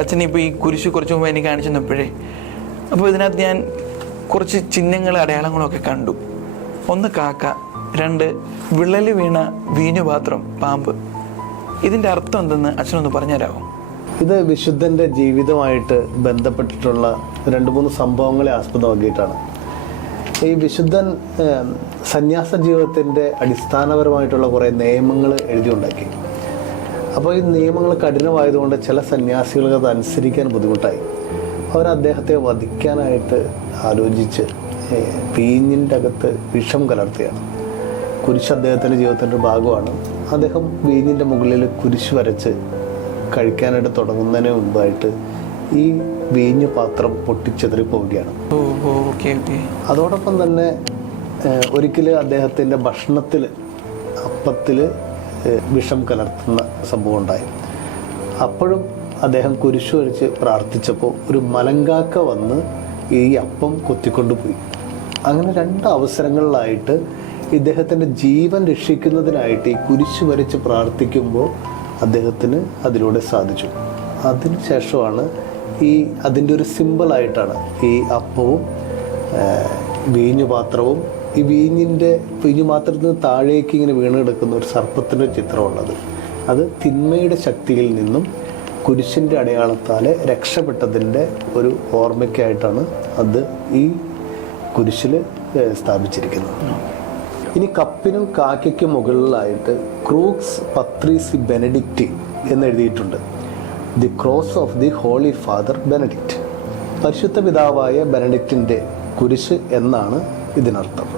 അച്ഛനെ ഇപ്പോൾ ഈ കുരിശ് കുറച്ച് മുമ്പ് എനിക്ക് കാണിച്ചു തന്നപ്പോഴേ, അപ്പോൾ ഇതിനകത്ത് ഞാൻ കുറച്ച് ചിഹ്നങ്ങളും അടയാളങ്ങളൊക്കെ കണ്ടു. ഒന്ന് കാക്ക, 2 വിള്ളൽ വീണ വീഞ്ഞുപാത്രം, പാമ്പ്. ഇതിൻ്റെ അർത്ഥം എന്തെന്ന് അച്ഛനൊന്ന് പറഞ്ഞുതരാമോ? ഇത് വിശുദ്ധൻ്റെ ജീവിതമായിട്ട് ബന്ധപ്പെട്ടിട്ടുള്ള 2-3 സംഭവങ്ങളെ ആസ്പദമാക്കിയിട്ടാണ്. ഈ വിശുദ്ധൻ സന്യാസ ജീവിതത്തിൻ്റെ അടിസ്ഥാനപരമായിട്ടുള്ള കുറേ നിയമങ്ങൾ എഴുതിയുണ്ടാക്കി. അപ്പോൾ ഈ നിയമങ്ങൾ കഠിനമായതുകൊണ്ട് ചില സന്യാസികൾക്ക് അത് അനുസരിക്കാൻ ബുദ്ധിമുട്ടായി. അവർ അദ്ദേഹത്തെ വധിക്കാനായിട്ട് ആലോചിച്ച് വീഞ്ഞിൻ്റെ അകത്ത് വിഷം കലർത്തിയാണ്. കുരിശ് അദ്ദേഹത്തിൻ്റെ ജീവിതത്തിൻ്റെ ഭാഗമാണ്. അദ്ദേഹം വീഞ്ഞിൻ്റെ മുകളിൽ കുരിശ് വരച്ച് കഴിക്കാനായിട്ട് തുടങ്ങുന്നതിന് മുമ്പായിട്ട് ഈ വീഞ്ഞു പാത്രം പൊട്ടിച്ചെതറിപ്പോവുകയാണ്. അതോടൊപ്പം തന്നെ ഒരിക്കൽ അദ്ദേഹത്തിൻ്റെ ഭക്ഷണത്തിൽ, അപ്പത്തിൽ വിഷം കലർത്തുന്ന സംഭവം ഉണ്ടായി. അപ്പോഴും അദ്ദേഹം കുരിശു വരച്ച് പ്രാർത്ഥിച്ചപ്പോൾ ഒരു മലങ്കാക്ക വന്ന് ഈ അപ്പം കൊത്തിക്കൊണ്ടുപോയി. അങ്ങനെ 2 അവസരങ്ങളിലായിട്ട് ഇദ്ദേഹത്തിൻ്റെ ജീവൻ രക്ഷിക്കുന്നതിനായിട്ട് ഈ കുരിശു വരച്ച് പ്രാർത്ഥിക്കുമ്പോൾ അദ്ദേഹത്തിന് അതിലൂടെ സാധിച്ചു. അതിനുശേഷമാണ് അതിൻ്റെ ഒരു സിമ്പിളായിട്ടാണ് ഈ അപ്പവും വീഞ്ഞുപാത്രവും, ഈ വീഞ്ഞുപാത്രത്തിൽ നിന്ന് താഴേക്ക് ഇങ്ങനെ വീണ് കിടക്കുന്ന ഒരു സർപ്പത്തിൻ്റെ ചിത്രമുള്ളത്. അത് തിന്മയുടെ ശക്തിയിൽ നിന്നും കുരിശിൻ്റെ അടയാളത്താലെ രക്ഷപ്പെട്ടതിൻ്റെ ഒരു ഓർമ്മയ്ക്കായിട്ടാണ് അത് ഈ കുരിശിൽ സ്ഥാപിച്ചിരിക്കുന്നത്. ഇനി കപ്പിനും കാക്കയ്ക്കും മുകളിലായിട്ട് ക്രൂക്സ് പത്രീസി ബെനഡിക്റ്റ് എന്നെഴുതിയിട്ടുണ്ട്. The cross of the holy father Benedict, പരിശുദ്ധ പിതാവായ ബെനഡിക്റ്റിൻ്റെ കുരിശ് എന്നാണ് ഇതിനർത്ഥം.